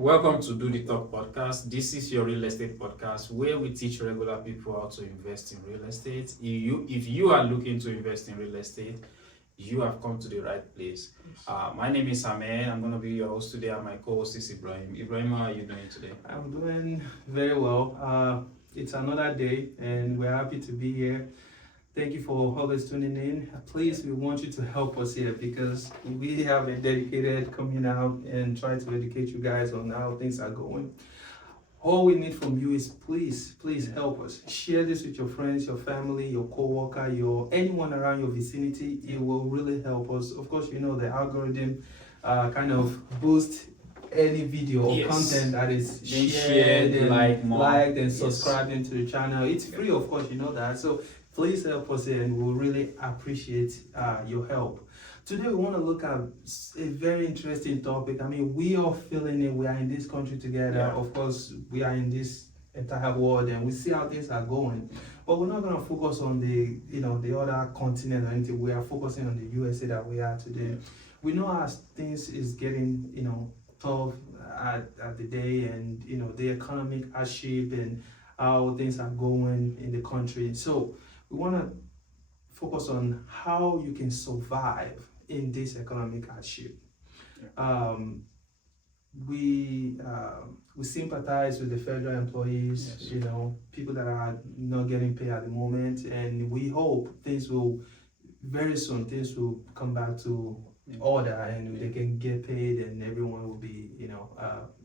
Welcome to Do the Talk podcast. This is your real estate podcast where we teach regular people how to invest in real estate. If you are looking to invest in real estate, you have come to the right place. My name is Amir. I'm going to be your host today, and my co-host is Ibrahim. Ibrahim, how are you doing today? I'm doing very well. It's another day, and we're happy to be here. Thank you for always tuning in. Please, we want you to help us here because we have a dedicated coming out and try to educate you guys on how things are going. All we need from you is please help us. Share this with your friends, your family, your co-worker, anyone around your vicinity. It will really help us. Of course, the algorithm kind of boosts any video or content that is shared and liked and subscribed into the channel. It's free, of course, you know that. So please help us here, and we'll really appreciate your help. Today we want to look at a very interesting topic. I mean, we are feeling it. We are in this country together. Yeah. Of course, we are in this entire world, and we see how things are going. But we're not going to focus on the other continent or anything. We are focusing on the USA that we are today. We know as things is getting tough at the day, and the economic hardship and how things are going in the country. So we want to focus on how you can survive in this economic hardship. We sympathize with the federal employees, people that are not getting paid at the moment, and we hope very soon things will come back to order and they can get paid and everyone will be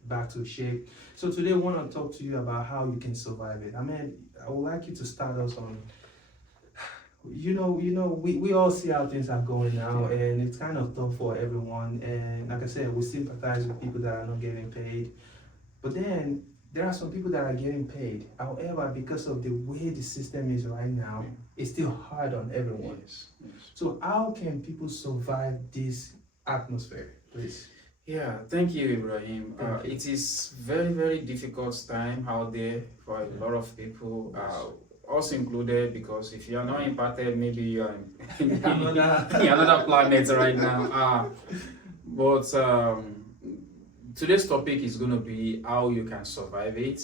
back to shape. So today I want to talk to you about how you can survive it. I mean, I would like you to start us on we all see how things are going now, and it's kind of tough for everyone. And like I said, we sympathize with people that are not getting paid, but then there are some people that are getting paid. However, because of the way the system is right now, it's still hard on everyone. Yes. So how can people survive this atmosphere, please? Yeah, thank you, Ibrahim. It is very, very difficult time out there for a lot of people. Us included, because if you are not impacted, maybe you are in another planet right now. But today's topic is going to be how you can survive it.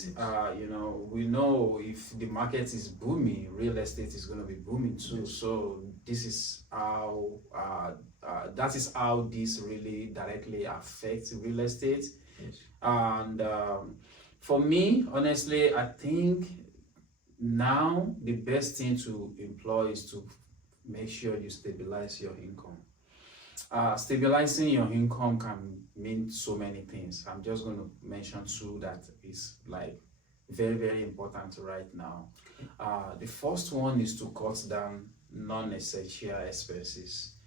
We know if the market is booming, real estate is going to be booming too. So this is how that is how this really directly affects real estate. And for me, honestly, I think now the best thing to employ is to make sure you stabilize your income. Stabilizing your income can mean so many things. I'm just going to mention two that is like very, very important right now. The first one is to cut down non-essential expenses.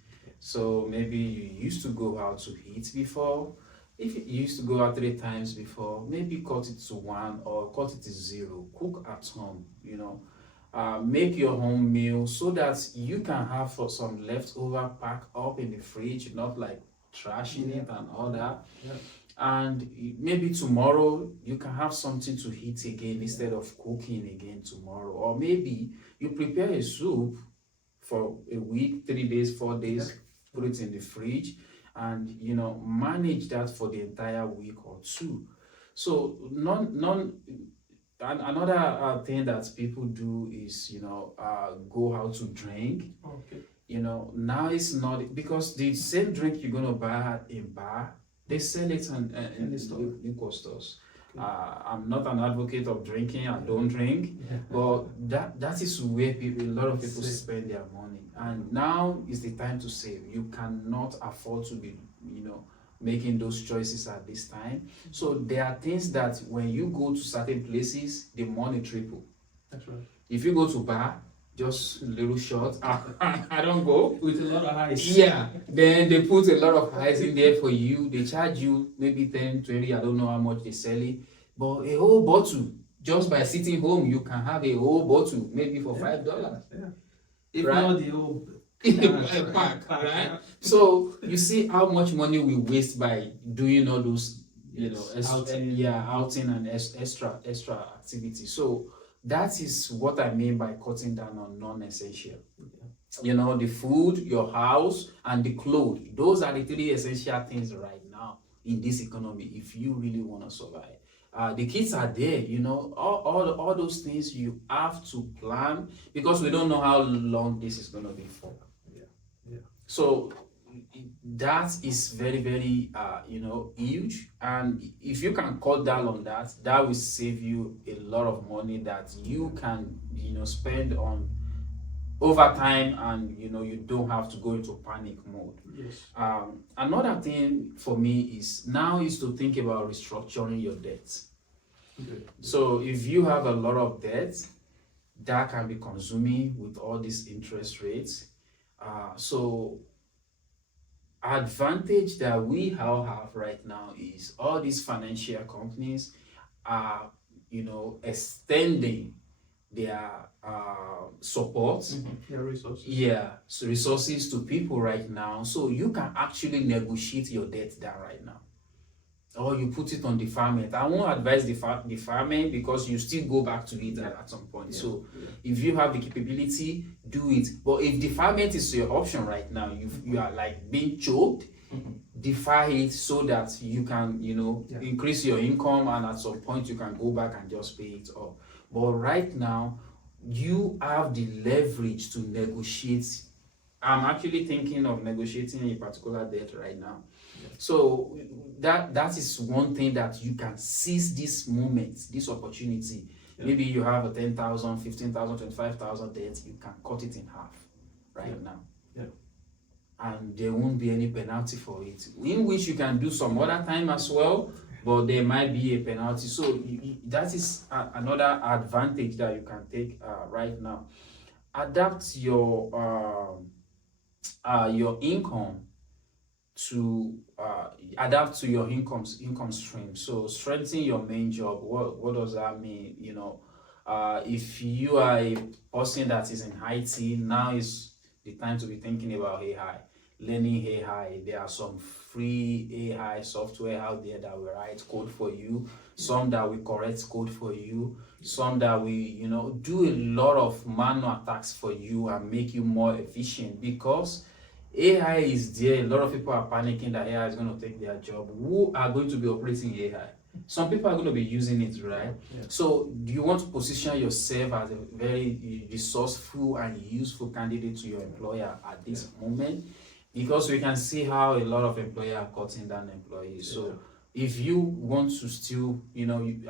So maybe you used to go out to eat before. If you used to go out 3 times before, maybe cut it to 1 or cut it to 0. Cook at home, make your home meal so that you can have some leftover pack up in the fridge, not like trashing it and all that. And maybe tomorrow you can have something to eat again instead of cooking again tomorrow. Or maybe you prepare a soup for a week, 3 days, 4 days, put it in the fridge, and manage that for the entire week or 2. So another thing that people do is go out to drink. Now it's not, because the same drink you're gonna buy in bar, they sell it in the liquor stores. I'm not an advocate of drinking. I don't drink, but that is where a lot of people spend their money. And now is the time to save. You cannot afford to be, making those choices at this time. So there are things that when you go to certain places, the money triple. That's right. If you go to bar, just a little short. I don't go. With a lot of ice. Yeah. Then they put a lot of ice in there for you. They charge you maybe 10, 20, I don't know how much they sell it. But a whole bottle, just by sitting home, you can have a whole bottle, maybe for $5. Yeah. If right? not the whole pack, right? So you see how much money we waste by doing all those, outing and extra activity. So that is what I mean by cutting down on non-essential. The food, your house, and the clothes. Those are the 3 essential things right now in this economy if you really want to survive. The kids are there, all those things you have to plan because we don't know how long this is going to be for. Yeah. Yeah. So that is very, very, huge. And if you can cut down on that, that will save you a lot of money that you can, spend on overtime, and you don't have to go into panic mode. Yes. Another thing for me is to think about restructuring your debt. Good. So if you have a lot of debt that can be consuming with all these interest rates, so advantage that we all have right now is all these financial companies are extending their support, Yeah, resources. so resources to people right now, so you can actually negotiate your debt down right now, or you put it on deferment. I won't advise deferment because you still go back to it at some point. So if you have the capability, do it. But if deferment is your option right now, you are like being choked, defer it so that you can increase your income, and at some point you can go back and just pay it off. But right now you have the leverage to negotiate. I'm actually thinking of negotiating a particular debt right now. So that is one thing that you can seize this moment, this opportunity. Maybe you have a 10,000, 15,000, 25,000 debt, you can cut it in half right now. And there won't be any penalty for it, in which you can do some other time as well, but there might be a penalty. So that is another advantage that you can take right now. Adapt your income to adapt to your income stream. So strengthen your main job. What does that mean? If you are a person that is in IT, now is the time to be thinking about AI, learning AI. There are some free AI software out there that will write code for you, some that will correct code for you, some that will do a lot of manual tasks for you and make you more efficient. Because AI is there, a lot of people are panicking that AI is going to take their job. Who are going to be operating AI? Some people are going to be using it, right? So you want to position yourself as a very resourceful and useful candidate to your employer at this moment, because we can see how a lot of employers are cutting down employees. So if you want to still,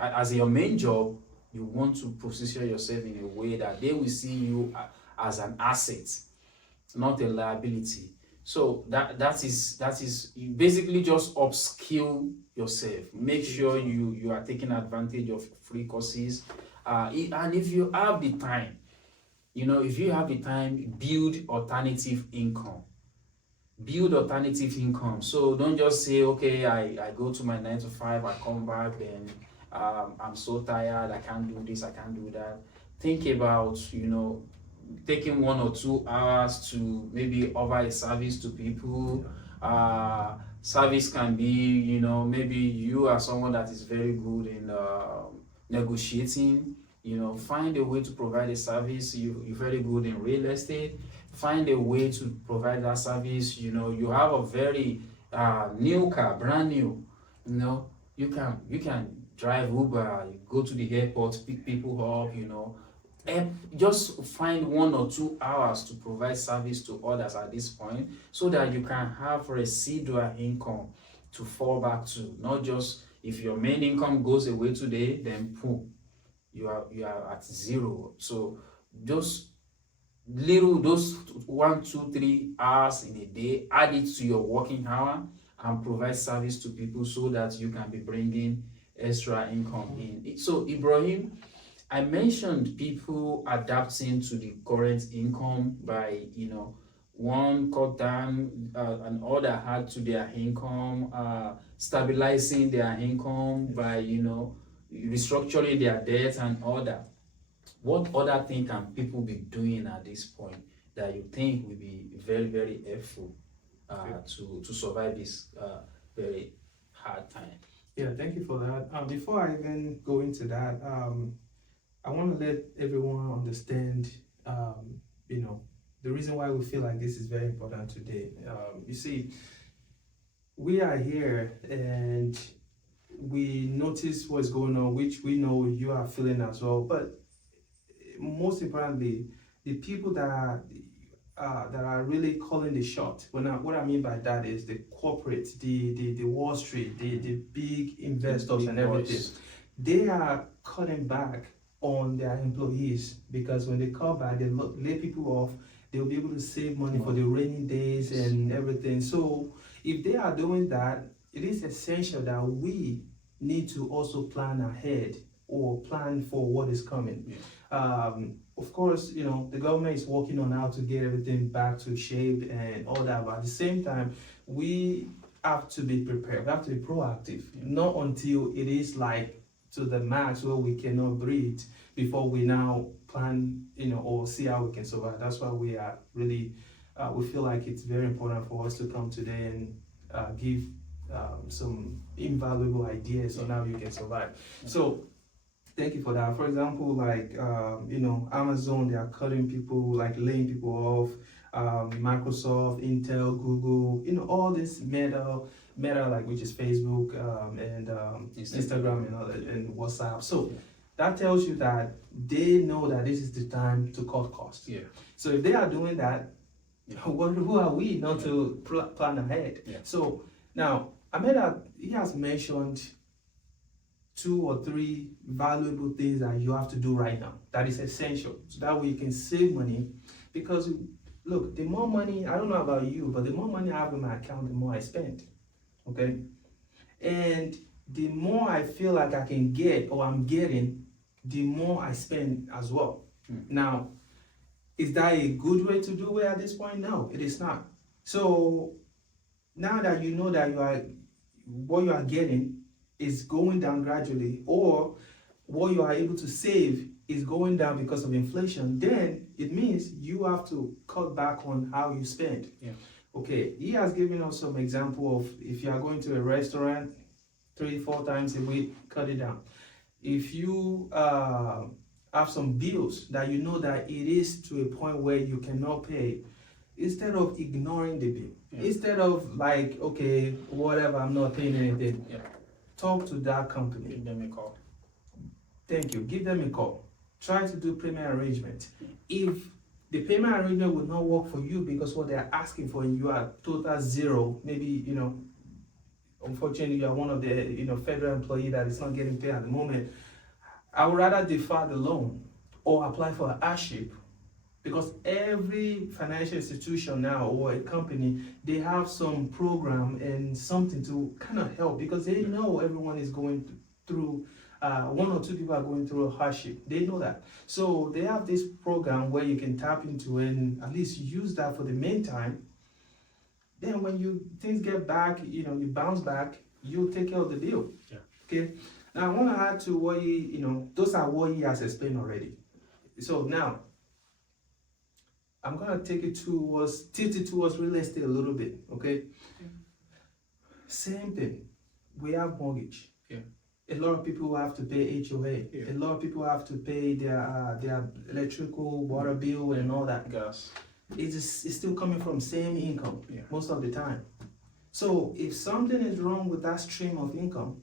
as your main job, you want to position yourself in a way that they will see you as an asset, not a liability. So that is you basically just upskill yourself. Make sure you are taking advantage of free courses, and if you have the time, build alternative income. So don't just say, okay, I go to my 9 to 5, I come back, then I'm so tired, I can't do this, I can't do that. Think about taking 1 or 2 hours to maybe offer a service to people. Service can be, maybe you are someone that is very good in negotiating. Find a way to provide a service. You're very good in real estate. Find a way to provide that service. You have a very new car, brand new. You can drive Uber, you go to the airport, pick people up. And just find 1 or 2 hours to provide service to others at this point, so that you can have residual income to fall back to. Not just if your main income goes away today, then boom, you are at zero. So those 1, 2, 3 hours in a day, add it to your working hour and provide service to people, so that you can be bringing extra income in. So Ibrahim, I mentioned people adapting to the current income by, one, cut down and other add to their income, stabilizing their income by, restructuring their debt and other. What other thing can people be doing at this point that you think will be very, very helpful to survive this very hard time? Yeah, thank you for that. Before I even go into that, I want to let everyone understand, the reason why we feel like this is very important today. You see, we are here and we notice what's going on, which we know you are feeling as well. But most importantly, the people that are really calling the shot. What I mean by that is the corporates, the Wall Street, the big investors Big and everything. boys. They are cutting back on their employees because when they cut back, they lay people off. They'll be able to save money for the rainy days and everything. So if they are doing that, it is essential that we need to also plan ahead or plan for what is coming. Of course, the government is working on how to get everything back to shape and all that, but at the same time, we have to be prepared. We have to be proactive. Not until it is like to the max where we cannot breathe before we now plan, or see how we can survive. That's why we are really, we feel like it's very important for us to come today and give some invaluable ideas on how you can survive. So thank you for that. For example, like Amazon, they are cutting people, like laying people off. Microsoft, Intel, Google, all this Meta, like which is Facebook and Instagram and all that, and WhatsApp. So that tells you that they know that this is the time to cut costs. Yeah. So if they are doing that, who are we not to plan ahead? Yeah. So now, Ahmed, he has mentioned 2 or 3 valuable things that you have to do right now that is essential, so that way you can save money. Because look, the more money, I don't know about you, but the more money I have in my account, the more I spend. Okay? And the more I feel like I can get or I'm getting, the more I spend as well. Now, is that a good way to do it at this point? No, it is not. So now that you know that what you are getting is going down gradually, or what you are able to save is going down because of inflation, then it means you have to cut back on how you spend. Yeah. Okay, he has given us some example of if you are going to a restaurant 3-4 times a week, cut it down. If you have some bills that you know that it is to a point where you cannot pay, instead of ignoring the bill, instead of like, okay, whatever, I'm not paying anything, talk to that company. Give them a call. Thank you. Give them a call. Try to do payment arrangement. If the payment arrangement will not work for you because what they're asking for and you are total zero, maybe, unfortunately you are one of the federal employee that is not getting paid at the moment, I would rather defer the loan or apply for a hardship, because every financial institution now or a company, they have some program and something to kind of help, because they know everyone is going through 1 or 2 people are going through a hardship. They know that. So they have this program where you can tap into and at least use that for the meantime. Then when things get back, you bounce back, you take care of the bill. Yeah. Okay. Now I want to add to what those are what he has explained already. So now I'm gonna tilt it towards real estate a little bit. Okay. Same thing. We have mortgage. Yeah. A lot of people have to pay HOA. Yeah. A lot of people have to pay their electrical, water bill, and all that. Gas. It's still coming from same income most of the time. So if something is wrong with that stream of income,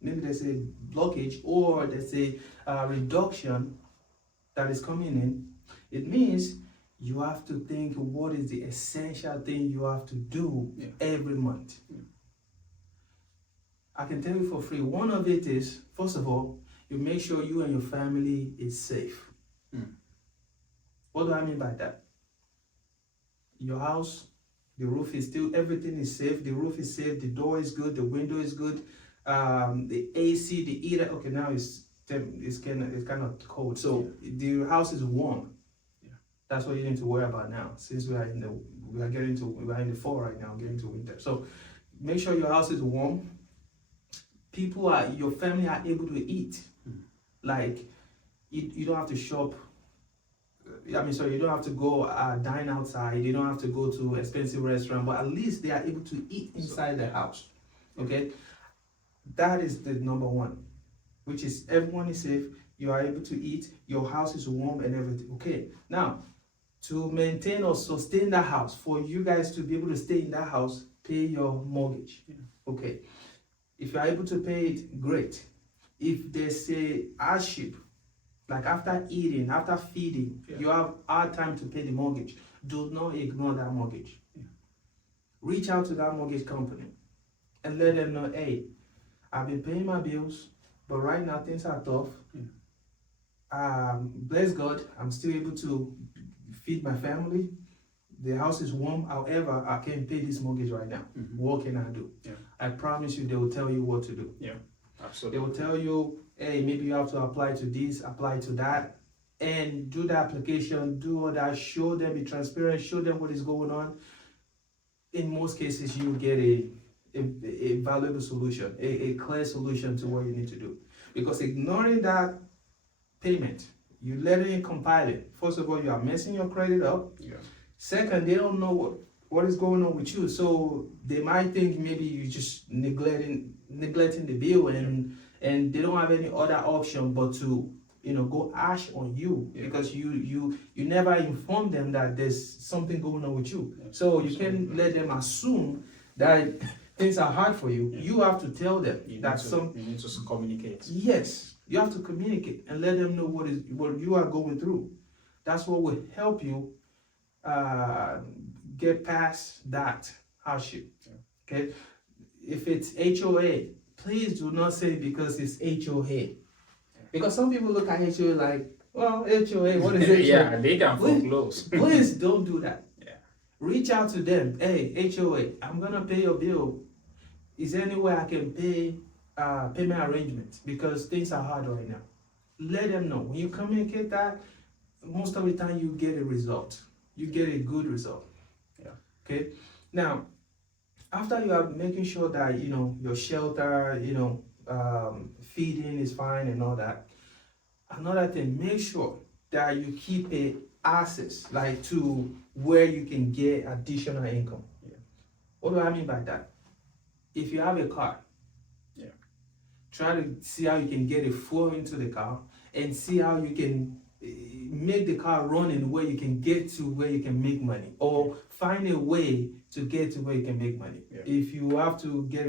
maybe there's a blockage or there's a reduction that is coming in, it means you have to think what is the essential thing you have to do every month. I can tell you for free, one of it is, first of all, you make sure you and your family is safe. What do I mean by that? Your house, the roof is still, everything is safe, the roof is safe, the door is good, the window is good, the AC, the heater, okay, now it's kind of cold, so the house is warm. That's what you need to worry about now, since we are in the fall right now, getting to winter. So make sure your house is warm. Your family are able to eat. Like, you don't have to shop. You don't have to go dine outside. You don't have to go to expensive restaurant, but at least they are able to eat inside the house. Okay, that is the number one, which is everyone is safe. You are able to eat. Your house is warm and everything. Okay, now to maintain or sustain that house, for you guys to be able to stay in that house, pay your mortgage. Yeah. Okay. If you are able to pay it, great. If there's a hardship, like after eating, after feeding, Yeah. you have hard time to pay the mortgage, do not ignore that mortgage. Yeah. Reach out to that mortgage company and let them know, hey, I've been paying my bills, but right now things are tough. Bless God, I'm still able to feed my family. The house is warm, however, I can't pay this mortgage right now. What can I do? Yeah. I promise you, they will tell you what to do. Yeah, They absolutely. will tell you, hey, maybe you have to apply to this, apply to that, and do the application, do all that, show them, be transparent, show them what is going on. In most cases, you get a valuable solution, a clear solution to what you need to do. Because ignoring that payment, you letting it compile it. First of all, you are messing your credit up. Yeah. Second, they don't know what is going on with you, so they might think maybe you just neglecting the bill, and they don't have any other option but to go ash on you. Yeah. Because you never inform them that there's something going on with you. Yeah, So you absolutely. can let them assume that things are hard for you. Yeah. You have to tell them You that need to communicate. yes, you have to communicate and let them know what you are going through. That's what will help you get past that hardship. Yeah. Okay, if it's HOA, please do not say because it's HOA, because some people look at HOA like, well, HOA, what is HOA? Yeah, they can foreclose. Please don't do that. Yeah. Reach out to them. Hey, HOA, I'm gonna pay your bill. Is there any way I can pay payment arrangements, because things are hard right now? Let them know. When you communicate that, most of the time you get a result. You get a good result. Yeah. Okay. Now, after you are making sure that your shelter, feeding is fine and all that. Another thing, make sure that you keep a access like to where you can get additional income. Yeah. What do I mean by that? If you have a car, Yeah. try to see how you can get a fuel into the car and see how you can make the car run in where you can get to where you can make money, or find a way to get to where you can make money. Yeah. If you have to get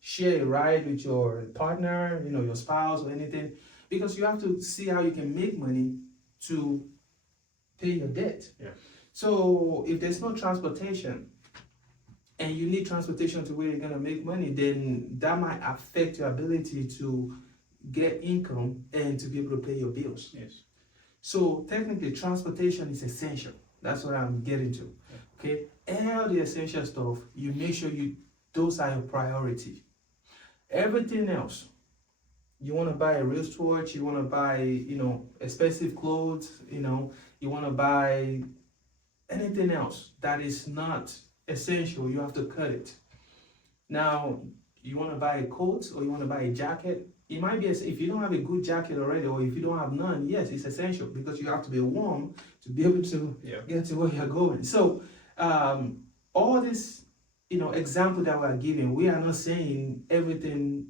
share a ride with your partner, your spouse or anything, because you have to see how you can make money to pay your debt. Yeah. So if there's no transportation, and you need transportation to where you're gonna make money, then that might affect your ability to get income and to be able to pay your bills. Yes. So technically, transportation is essential. That's what I'm getting to. Okay, all the essential stuff, you make sure those are your priority. Everything else, you want to buy a wristwatch, you want to buy expensive clothes, you want to buy anything else that is not essential, you have to cut it. Now, you want to buy a coat or you want to buy a jacket. It might be, if you don't have a good jacket already, or if you don't have none, yes, it's essential, because you have to be warm to be able to get to where you're going. So all this example that we're giving, we are not saying everything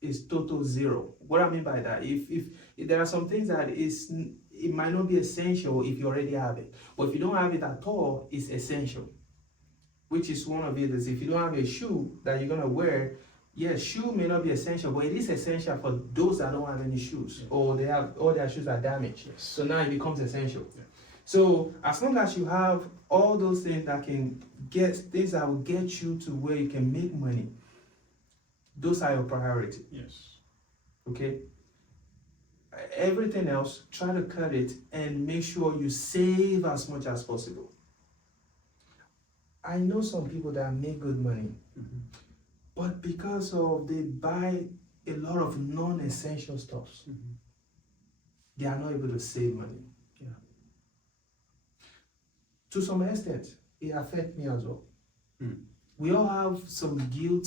is total zero. What I mean by that, if there are some things that it might not be essential if you already have it, but if you don't have it at all, it's essential. Which is one of it is, if you don't have a shoe that you're gonna wear, yes, shoe may not be essential, but it is essential for those that don't have any shoes, or they have all their shoes are damaged. Yes. So now it becomes essential. Yeah. So as long as you have all those things that will get you to where you can make money, those are your priority. Yes. Okay. Everything else, try to cut it and make sure you save as much as possible. I know some people that make good money, but because they buy a lot of non-essential stuff, they are not able to save money. Yeah. To some extent, it affects me as well. Mm. We all have some guilt,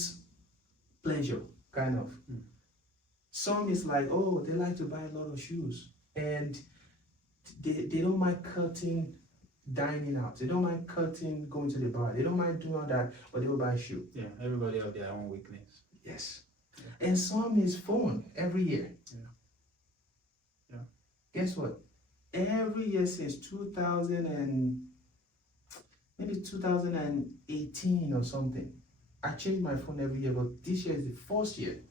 pleasure, kind of. Some is like, oh, they like to buy a lot of shoes, and they don't mind cutting dining out. They don't mind cutting going to the bar. They don't mind doing all that, but they will buy a shoe. Yeah, everybody have their own weakness. Yes. Yeah. And some is phone every year. Yeah. Guess what? Every year since 2000 and maybe 2018 or something. I change my phone every year, but this year is the first year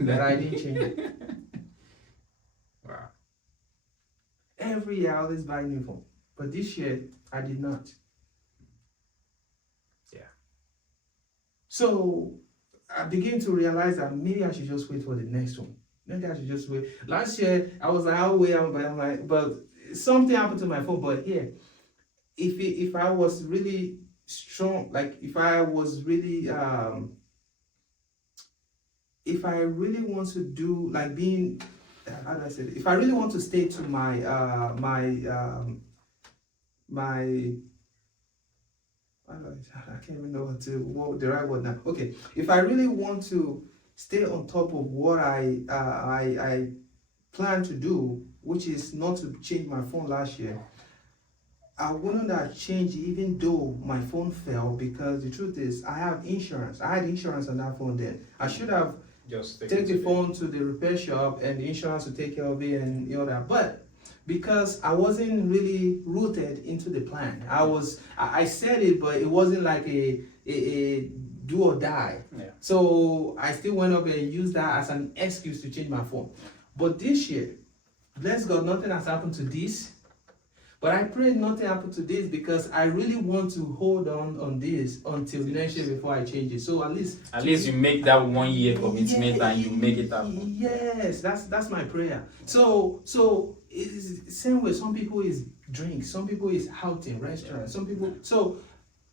that I didn't change it. Wow. Every year I always buy a new phone, but this year I did not. Yeah. So I begin to realize that maybe I should just wait for the next one. Maybe I should just wait. Last year I was like, I'll wait, but I'm like, but something happened to my phone. But yeah, if I was really strong, like if I was really if I really want to do like being how do I say it? If I really want to stay to my I can't even know what the right word now. Okay, if I really want to stay on top of what I plan to do, which is not to change my phone last year, I wouldn't have changed even though my phone fell, because the truth is I have insurance. I had insurance on that phone then. I should have Just take the phone to the repair shop and the insurance will take care of it and all that. But because I wasn't really rooted into the plan, I said it, but it wasn't like a do or die. Yeah. So I still went up and used that as an excuse to change my phone. But this year, bless God, nothing has happened to this. But I pray nothing happened to this because I really want to hold on this until next year before I change it. So at least you make that 1 year commitment and you make it happen. Yes, that's my prayer. So it's the same way. Some people is drink, some people is outing, restaurant, some people. So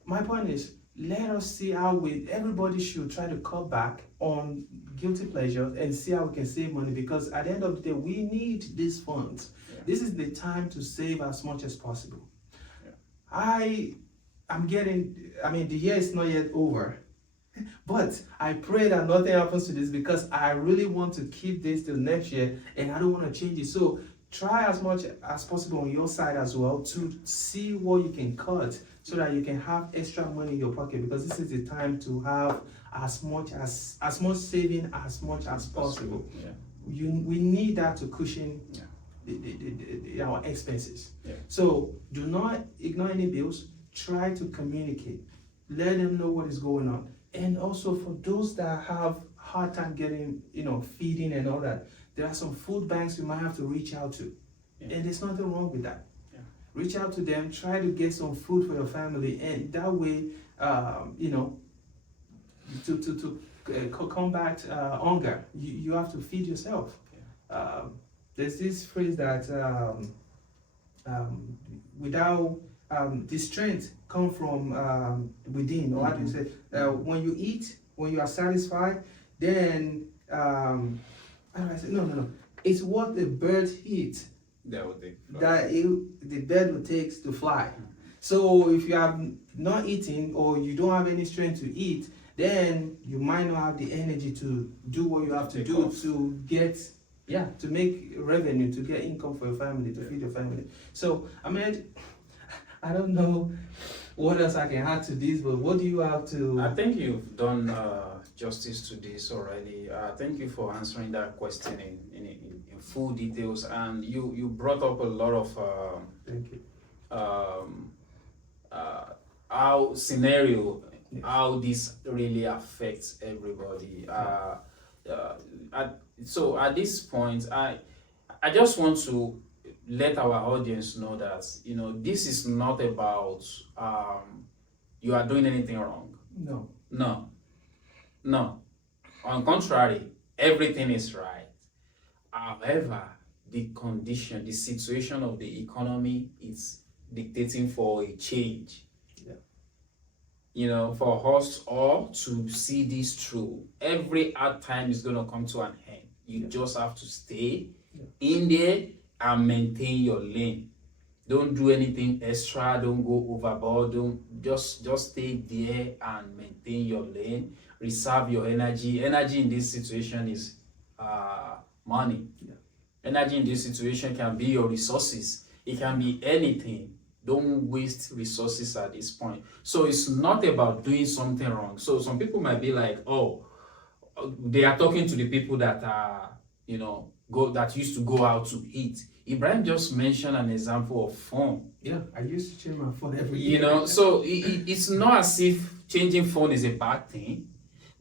my point is, let us see how everybody should try to cut back on guilty pleasures and see how we can save money, because at the end of the day, we need these funds. This is the time to save as much as possible. Yeah. The year is not yet over, but I pray that nothing happens to this, because I really want to keep this till next year and I don't want to change it. So try as much as possible on your side as well to see what you can cut so that you can have extra money in your pocket, because this is the time to have as much saving as much as possible. Yeah. We need that to cushion our expenses. Yeah. So do not ignore any bills. Try to communicate. Let them know what is going on. And also for those that have hard time getting, feeding and all that, there are some food banks you might have to reach out to. Yeah. And there's nothing wrong with that. Yeah. Reach out to them, try to get some food for your family, and that way, to combat hunger, you have to feed yourself. Yeah. There's this phrase that without the strength come from within, or how do you say? When you eat, when you are satisfied, then how do I say? No. It's what the bird eats that the bird will take to fly. So if you have not eaten or you don't have any strength to eat, then you might not have the energy to do what you have to do to get. Yeah, to make revenue, to get income for your family, to feed your family. So, Ahmed, I don't know what else I can add to this, but what do you have to... I think you've done justice to this already. Thank you for answering that question in full details, and you brought up a lot of thank you. How scenario, yes. How this really affects everybody. So at this point, I just want to let our audience know that this is not about you are doing anything wrong. No. On contrary, everything is right. However, the condition, the situation of the economy is dictating for a change. For us all to see this through. Every hard time is going to come to an end. You just have to stay in there and maintain your lane. Don't do anything extra. Don't go overboard. Don't just stay there and maintain your lane. Reserve your energy. Energy in this situation is money. Yeah. Energy in this situation can be your resources. It can be anything. Don't waste resources at this point. So it's not about doing something wrong. So some people might be like, oh, they are talking to the people that are, that used to go out to eat. Ibrahim just mentioned an example of phone. Yeah, I used to change my phone every You year. know, so it's not as if changing phone is a bad thing,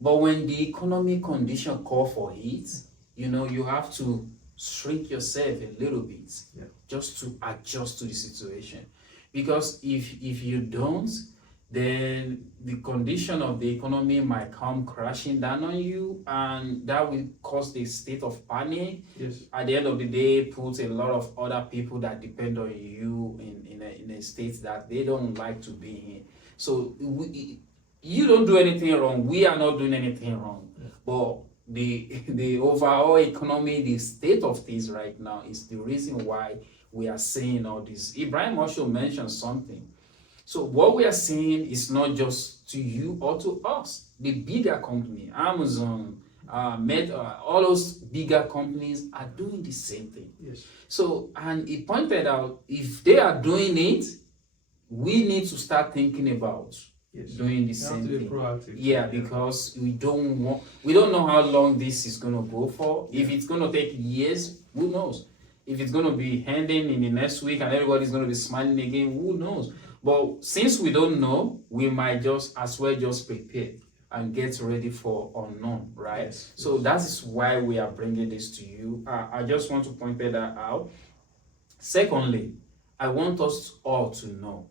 but when the economic condition call for it, you know, you have to shrink yourself a little bit just to adjust to the situation. Because if you don't, then the condition of the economy might come crashing down on you, and that will cause the state of panic. Yes. At the end of the day, put a lot of other people that depend on you in a state that they don't like to be in. So you don't do anything wrong. We are not doing anything wrong. But the overall economy, the state of things right now is the reason why we are saying all this. Ibrahim also mentioned something. So what we are saying is not just to you or to us. The bigger company, Amazon, all those bigger companies are doing the same thing. Yes. So, and he pointed out, if they are doing it, we need to start thinking about doing the same thing. Proactive. Yeah, because we don't know how long this is going to go for. If it's going to take years, who knows? If it's going to be ending in the next week and everybody's going to be smiling again, who knows? But since we don't know, we might just as well just prepare and get ready for unknown, right? Yes. So that is why we are bringing this to you. I just want to point that out. Secondly, I want us all to know,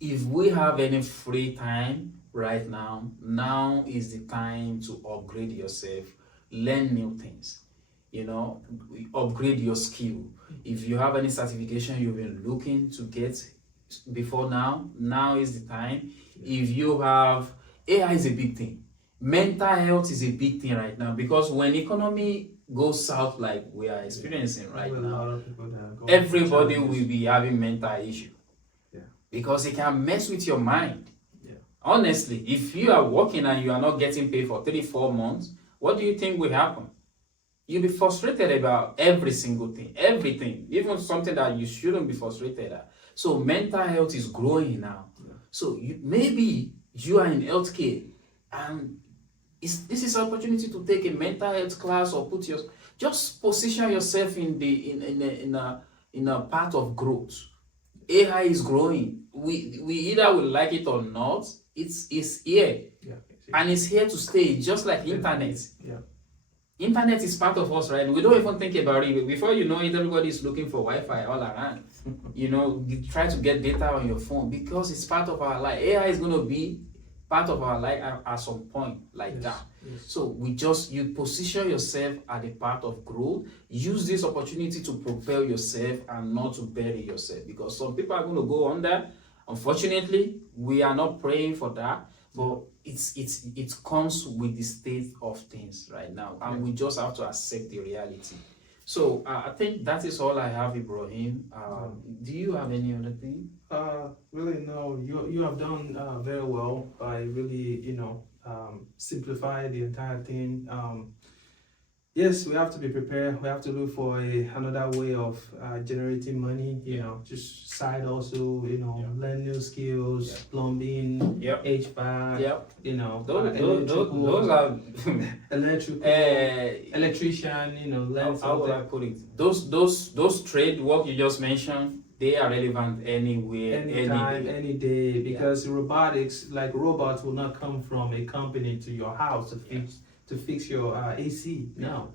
if we have any free time right now is the time to upgrade yourself, learn new things, you know, upgrade your skill. If you have any certification you've been looking to get before now is the time. If you have, AI is a big thing. Mental health is a big thing right now, because when economy goes south like we are experiencing right now, everybody will be having mental issue. Because it can mess with your mind. Honestly, if you are working and you are not getting paid for 3-4 months, what do you think will happen? You'll be frustrated about every single thing, everything, even something that you shouldn't be frustrated at. So mental health is growing now. So maybe you are in healthcare, and this is an opportunity to take a mental health class, or just position yourself in a path of growth. AI is growing. We either will like it or not. It's here, and it's here to stay. Just like internet. Internet is part of us, right? We don't even think about it. Before you know it, everybody is looking for Wi-Fi all around. You know, you try to get data on your phone because it's part of our life. AI is going to be part of our life at some point like that. So you position yourself at a part of growth. Use this opportunity to propel yourself and not to bury yourself, because some people are going to go under. Unfortunately, we are not praying for that, but it comes with the state of things right now, and we just have to accept the reality. So I think that is all I have, Ibrahim. Do you have any other thing? Really, no. You have done very well by really, simplify the entire thing. Yes, we have to be prepared. We have to look for another way of generating money. Just side also. Learn new skills, plumbing, HVAC. Those are electrician. Learn how would I put it? Those trade work you just mentioned, they are relevant anywhere, anytime, any day. Because robotics, like robots, will not come from a company to your house to fix your AC. No,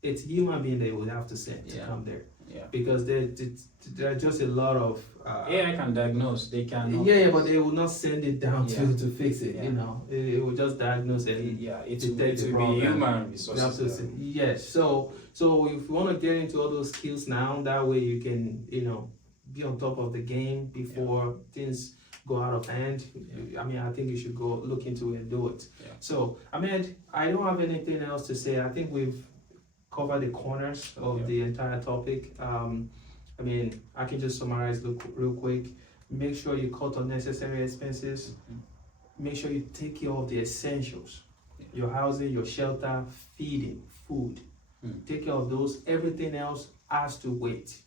it's human being they will have to send to come there. Because there are just a lot of AI can diagnose. They can. But they will not send it down to fix it. It will just diagnose it. It will be human resources. Yes. So if you want to get into all those skills now, that way you can be on top of the game before things go out of hand. I mean, I think you should go look into it and do it. So, Ahmed, I don't have anything else to say. I think we've covered the corners of the entire topic. I mean, I can just summarize real quick. Make sure you cut unnecessary expenses. Make sure you take care of the essentials. Your housing, your shelter, feeding, food. Take care of those. Everything else has to wait.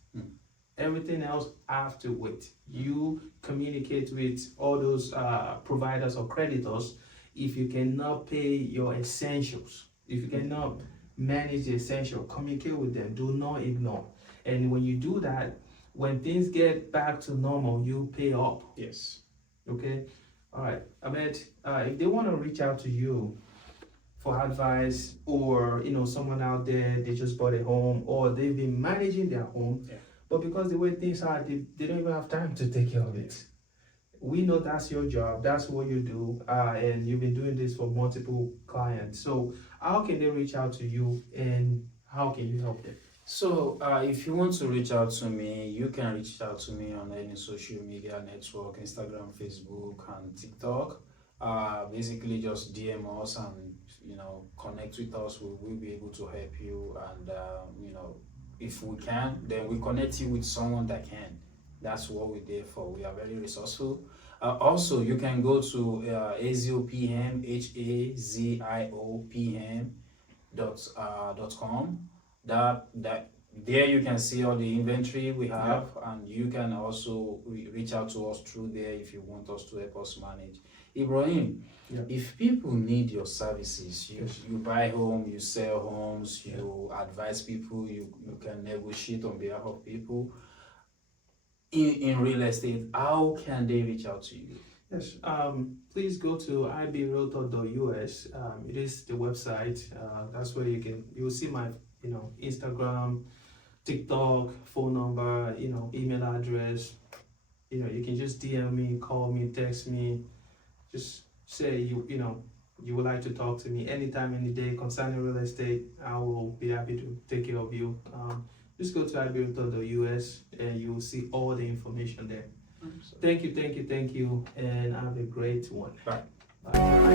Everything else have to wait. You communicate with all those providers or creditors if you cannot pay your essentials. If you cannot manage the essential, communicate with them, do not ignore. And when you do that, when things get back to normal, you pay up. Yes. Okay? All right. Ahmed, if they want to reach out to you for advice, or someone out there, they just bought a home, or they've been managing their home, Yeah. but because the way things are, they don't even have time to take care of it. We know that's your job, that's what you do, and you've been doing this for multiple clients. So how can they reach out to you, and how can you help them? So, if you want to reach out to me, you can reach out to me on any social media network, Instagram, Facebook, and TikTok. Basically, just DM us and connect with us. We will be able to help you, and if we can, then we connect you with someone that can. That's what we're there for. We are very resourceful. Also, you can go to AZIOPM, HAZIOPM.com. That there you can see all the inventory we have, and you can also reach out to us through there if you want us to help us manage. Ibrahim, if people need your services, you buy home, you sell homes, you advise people, you can negotiate on behalf of people in real estate, how can they reach out to you? Yes, please go to ibrealtor.us. It is the website. That's where you will see my Instagram, TikTok, phone number, email address. You can just DM me, call me, text me. Just say you would like to talk to me anytime, any day concerning real estate. I will be happy to take care of you. Just go to ibrealtor.us and you will see all the information there. Thank you, and have a great one. Bye. Bye.